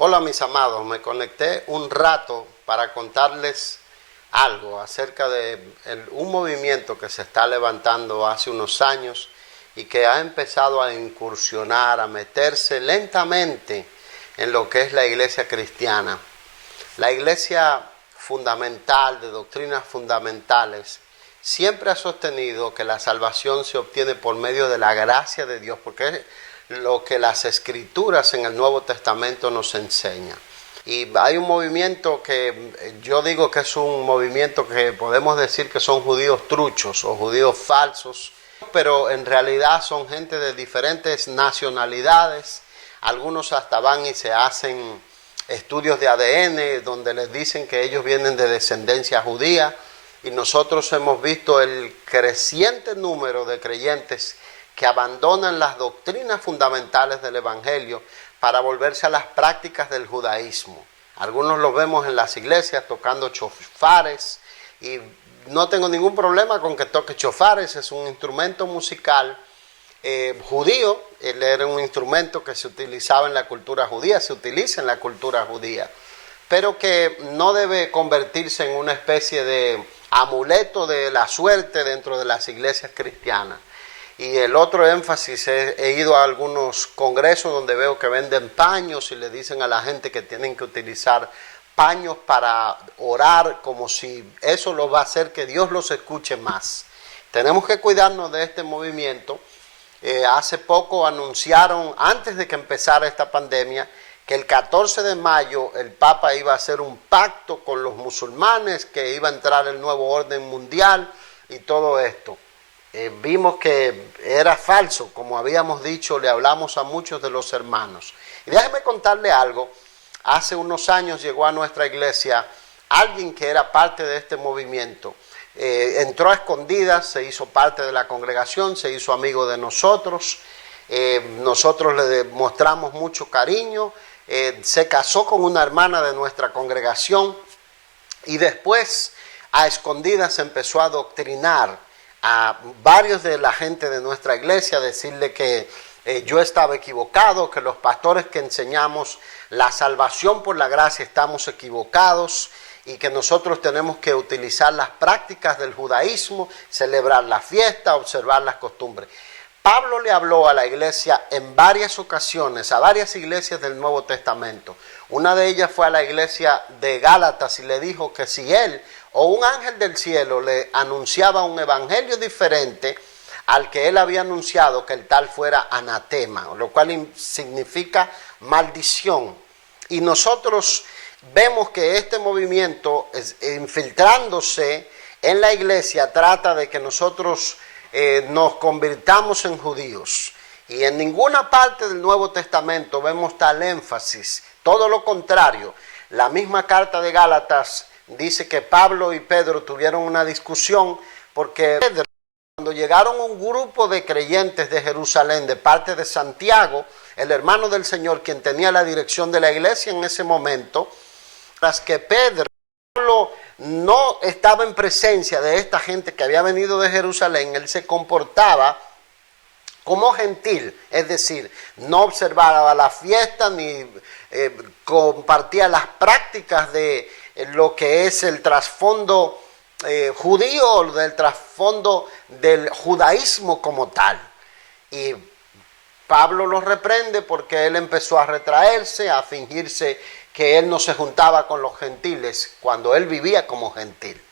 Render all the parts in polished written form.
Hola mis amados, me conecté un rato para contarles algo acerca de un movimiento que se está levantando hace unos años y que ha empezado a incursionar, a meterse lentamente en lo que es la iglesia cristiana. La iglesia fundamental, de doctrinas fundamentales, siempre ha sostenido que la salvación se obtiene por medio de la gracia de Dios, porque es lo que las escrituras en el Nuevo Testamento nos enseñan. Y hay un movimiento que yo digo que es un movimiento que podemos decir que son judíos truchos o judíos falsos, pero en realidad son gente de diferentes nacionalidades. Algunos hasta van y se hacen estudios de ADN donde les dicen que ellos vienen de descendencia judía, y nosotros hemos visto el creciente número de creyentes que abandonan las doctrinas fundamentales del Evangelio para volverse a las prácticas del judaísmo. Algunos los vemos en las iglesias tocando chofares, y no tengo ningún problema con que toque chofares, es un instrumento musical judío. Él era un instrumento que se utilizaba en la cultura judía, se utiliza en la cultura judía, pero que no debe convertirse en una especie de amuleto de la suerte dentro de las iglesias cristianas. Y el otro énfasis, he ido a algunos congresos donde veo que venden paños y le dicen a la gente que tienen que utilizar paños para orar, como si eso lo va a hacer que Dios los escuche más. Tenemos que cuidarnos de este movimiento. Hace poco anunciaron, antes de que empezara esta pandemia, que el 14 de mayo el Papa iba a hacer un pacto con los musulmanes, que iba a entrar el nuevo orden mundial y todo esto. Vimos que era falso, como habíamos dicho, le hablamos a muchos de los hermanos. Y déjeme contarle algo. Hace unos años llegó a nuestra iglesia alguien que era parte de este movimiento. Entró a escondidas, se hizo parte de la congregación, se hizo amigo de nosotros. Nosotros le demostramos mucho cariño. Se casó con una hermana de nuestra congregación y después a escondidas empezó a adoctrinar a varios de la gente de nuestra iglesia, decirle que yo estaba equivocado, que los pastores que enseñamos la salvación por la gracia estamos equivocados y que nosotros tenemos que utilizar las prácticas del judaísmo, celebrar la fiesta, observar las costumbres. Pablo le habló a la iglesia en varias ocasiones, a varias iglesias del Nuevo Testamento. Una de ellas fue a la iglesia de Gálatas y le dijo que si él o un ángel del cielo le anunciaba un evangelio diferente al que él había anunciado, que el tal fuera anatema, lo cual significa maldición. Y nosotros vemos que este movimiento, infiltrándose en la iglesia, trata de que nosotros nos convirtamos en judíos. Y en ninguna parte del Nuevo Testamento vemos tal énfasis. Todo lo contrario. La misma carta de Gálatas dice que Pablo y Pedro tuvieron una discusión porque cuando llegaron un grupo de creyentes de Jerusalén de parte de Santiago, el hermano del Señor, quien tenía la dirección de la iglesia en ese momento, tras que Pablo no estaba en presencia de esta gente que había venido de Jerusalén, él se comportaba como gentil, es decir, no observaba la fiesta ni compartía las prácticas de lo que es el trasfondo judío, del trasfondo del judaísmo como tal. Y Pablo los reprende porque él empezó a retraerse, a fingirse que él no se juntaba con los gentiles cuando él vivía como gentil.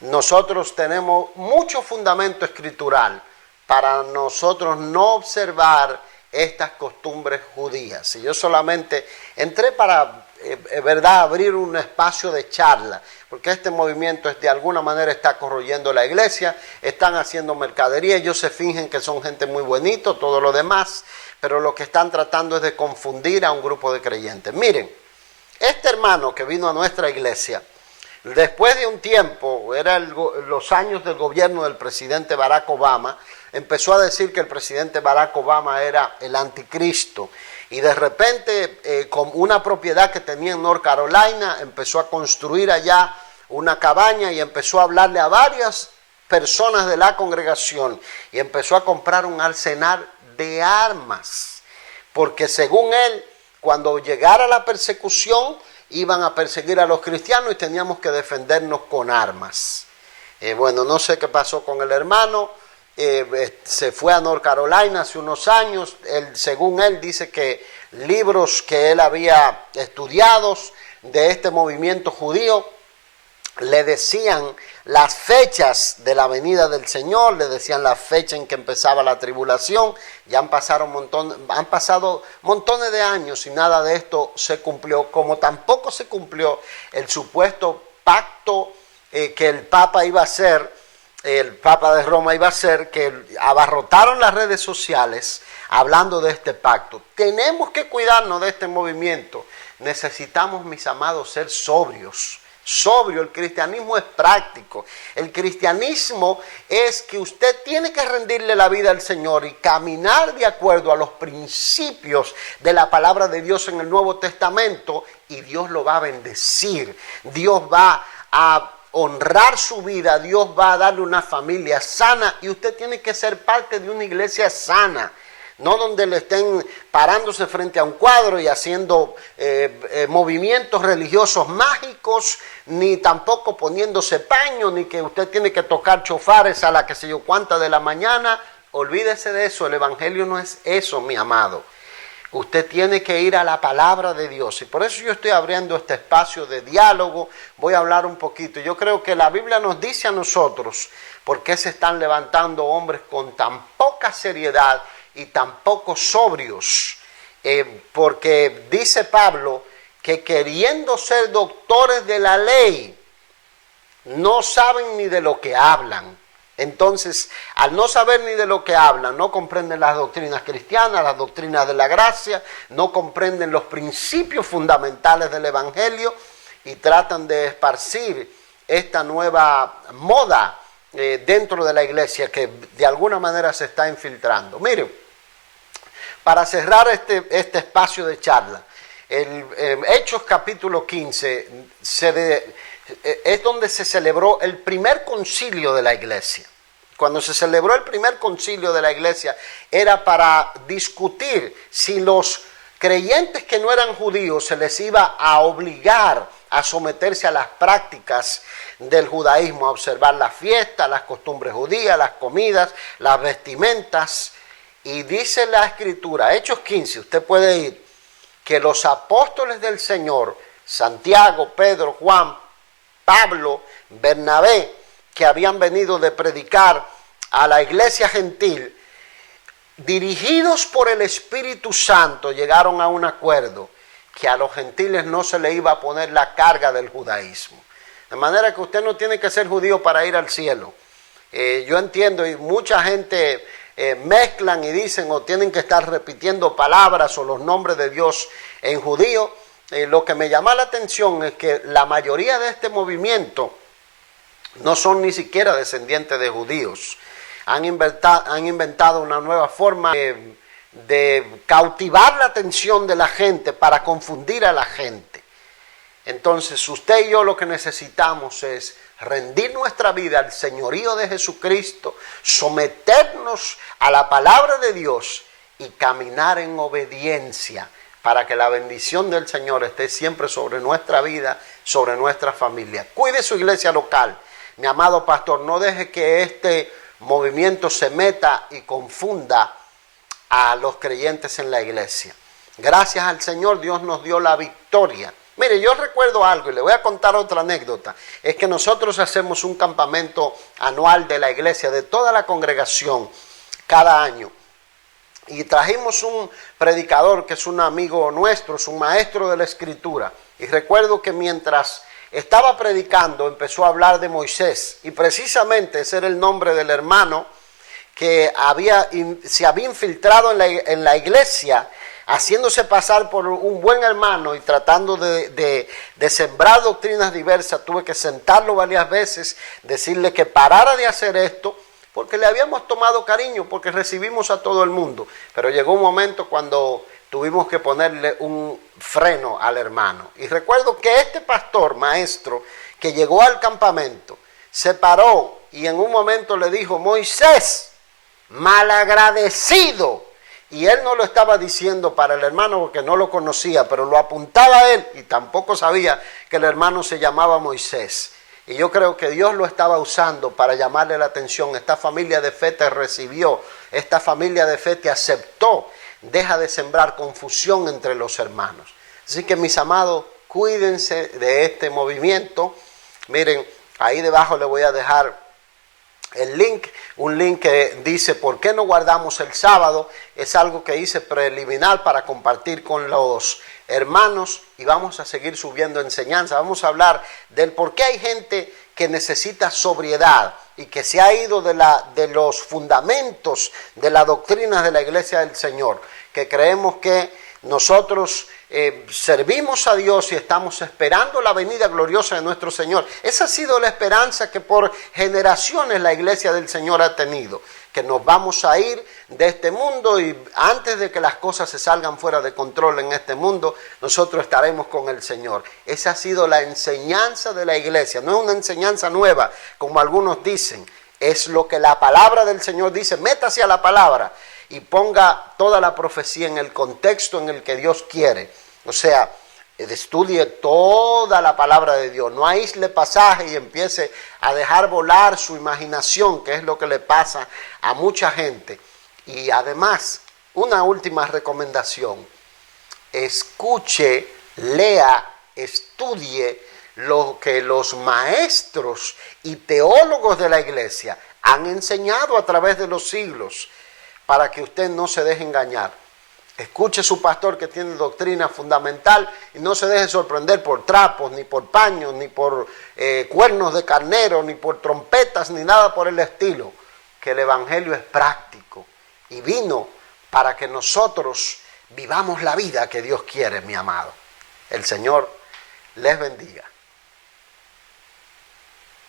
Nosotros tenemos mucho fundamento escritural para nosotros no observar estas costumbres judías. Y yo solamente entré para, abrir un espacio de charla, porque este movimiento de alguna manera está corroyendo la iglesia, están haciendo mercadería, ellos se fingen que son gente muy bonito, todo lo demás, pero lo que están tratando es de confundir a un grupo de creyentes. Miren, este hermano que vino a nuestra iglesia, después de un tiempo, los años del gobierno del presidente Barack Obama, empezó a decir que el presidente Barack Obama era el anticristo. Y de repente, con una propiedad que tenía en North Carolina, empezó a construir allá una cabaña y empezó a hablarle a varias personas de la congregación y empezó a comprar un arsenal de armas. Porque según él, cuando llegara la persecución, iban a perseguir a los cristianos y teníamos que defendernos con armas. Bueno, no sé qué pasó con el hermano, se fue a North Carolina hace unos años. Según él dice que libros que él había estudiado de este movimiento judío le decían las fechas de la venida del Señor, le decían la fecha en que empezaba la tribulación. Ya han pasado montones de años y nada de esto se cumplió, como tampoco se cumplió el supuesto pacto que el Papa iba a hacer, el Papa de Roma iba a hacer, que abarrotaron las redes sociales hablando de este pacto. Tenemos que cuidarnos de este movimiento. Necesitamos, mis amados, ser sobrios. El cristianismo es práctico. El cristianismo es que usted tiene que rendirle la vida al Señor y caminar de acuerdo a los principios de la palabra de Dios en el Nuevo Testamento, y Dios lo va a bendecir. Dios va a honrar su vida, Dios va a darle una familia sana, y usted tiene que ser parte de una iglesia sana. No donde le estén parándose frente a un cuadro y haciendo movimientos religiosos mágicos, ni tampoco poniéndose paño, ni que usted tiene que tocar chofares a la que sé yo cuánta de la mañana. Olvídese de eso, el evangelio no es eso, mi amado. Usted tiene que ir a la palabra de Dios, y por eso yo estoy abriendo este espacio de diálogo. Voy a hablar un poquito. Yo creo que la Biblia nos dice a nosotros por qué se están levantando hombres con tan poca seriedad y tan poco sobrios, porque dice Pablo que queriendo ser doctores de la ley, no saben ni de lo que hablan. Entonces, al no saber ni de lo que hablan, no comprenden las doctrinas cristianas, las doctrinas de la gracia, no comprenden los principios fundamentales del evangelio, y tratan de esparcir esta nueva moda dentro de la iglesia que de alguna manera se está infiltrando. Mire, para cerrar este espacio de charla, Hechos capítulo 15 es donde se celebró el primer concilio de la iglesia. Cuando se celebró el primer concilio de la iglesia, era para discutir si los creyentes que no eran judíos se les iba a obligar a someterse a las prácticas del judaísmo, a observar las fiestas, las costumbres judías, las comidas, las vestimentas. Y dice la Escritura, Hechos 15, usted puede ir, que los apóstoles del Señor, Santiago, Pedro, Juan, Pablo, Bernabé, que habían venido de predicar a la iglesia gentil, dirigidos por el Espíritu Santo, llegaron a un acuerdo que a los gentiles no se le iba a poner la carga del judaísmo. De manera que usted no tiene que ser judío para ir al cielo. Yo entiendo, y mucha gente mezclan y dicen, o tienen que estar repitiendo palabras o los nombres de Dios en judío. Lo que me llama la atención es que la mayoría de este movimiento no son ni siquiera descendientes de judíos. Han inventado una nueva forma de cautivar la atención de la gente para confundir a la gente. Entonces, usted y yo lo que necesitamos es rendir nuestra vida al señorío de Jesucristo, someternos a la palabra de Dios y caminar en obediencia para que la bendición del Señor esté siempre sobre nuestra vida, sobre nuestra familia. Cuide su iglesia local. Mi amado pastor, no deje que este movimiento se meta y confunda a los creyentes en la iglesia. Gracias al Señor, Dios nos dio la victoria. Mire, yo recuerdo algo y le voy a contar otra anécdota. Es que nosotros hacemos un campamento anual de la iglesia, de toda la congregación, cada año. Y trajimos un predicador que es un amigo nuestro, es un maestro de la Escritura. Y recuerdo que mientras estaba predicando empezó a hablar de Moisés. Y precisamente ese era el nombre del hermano que se había infiltrado en la iglesia, haciéndose pasar por un buen hermano y tratando de sembrar doctrinas diversas. Tuve que sentarlo varias veces, decirle que parara de hacer esto, porque le habíamos tomado cariño, porque recibimos a todo el mundo. Pero llegó un momento cuando tuvimos que ponerle un freno al hermano. Y recuerdo que este pastor, maestro, que llegó al campamento, se paró y en un momento le dijo: Moisés, malagradecido, Y él no lo estaba diciendo para el hermano porque no lo conocía, pero lo apuntaba a él y tampoco sabía que el hermano se llamaba Moisés. Y yo creo que Dios lo estaba usando para llamarle la atención. Esta familia de fe te recibió, esta familia de fe te aceptó. Deja de sembrar confusión entre los hermanos. Así que mis amados, cuídense de este movimiento. Miren, ahí debajo le voy a dejar el link, un link que dice ¿por qué no guardamos el sábado? Es algo que hice preliminar para compartir con los hermanos y vamos a seguir subiendo enseñanza. Vamos a hablar del por qué hay gente que necesita sobriedad y que se ha ido de los fundamentos de la doctrina de la Iglesia del Señor, que creemos que nosotros servimos a Dios y estamos esperando la venida gloriosa de nuestro Señor. Esa ha sido la esperanza que por generaciones la Iglesia del Señor ha tenido, que nos vamos a ir de este mundo y antes de que las cosas se salgan fuera de control en este mundo, nosotros estaremos con el Señor. Esa ha sido la enseñanza de la Iglesia, no es una enseñanza nueva, como algunos dicen, es lo que la palabra del Señor dice. Métase a la palabra y ponga toda la profecía en el contexto en el que Dios quiere. O sea, estudie toda la palabra de Dios, no aísle pasaje y empiece a dejar volar su imaginación, que es lo que le pasa a mucha gente. Y además, una última recomendación: escuche, lea, estudie lo que los maestros y teólogos de la iglesia han enseñado a través de los siglos, para que usted no se deje engañar. Escuche su pastor que tiene doctrina fundamental y no se deje sorprender por trapos, ni por paños, ni por cuernos de carnero, ni por trompetas, ni nada por el estilo. Que el evangelio es práctico y vino para que nosotros vivamos la vida que Dios quiere, mi amado. El Señor les bendiga.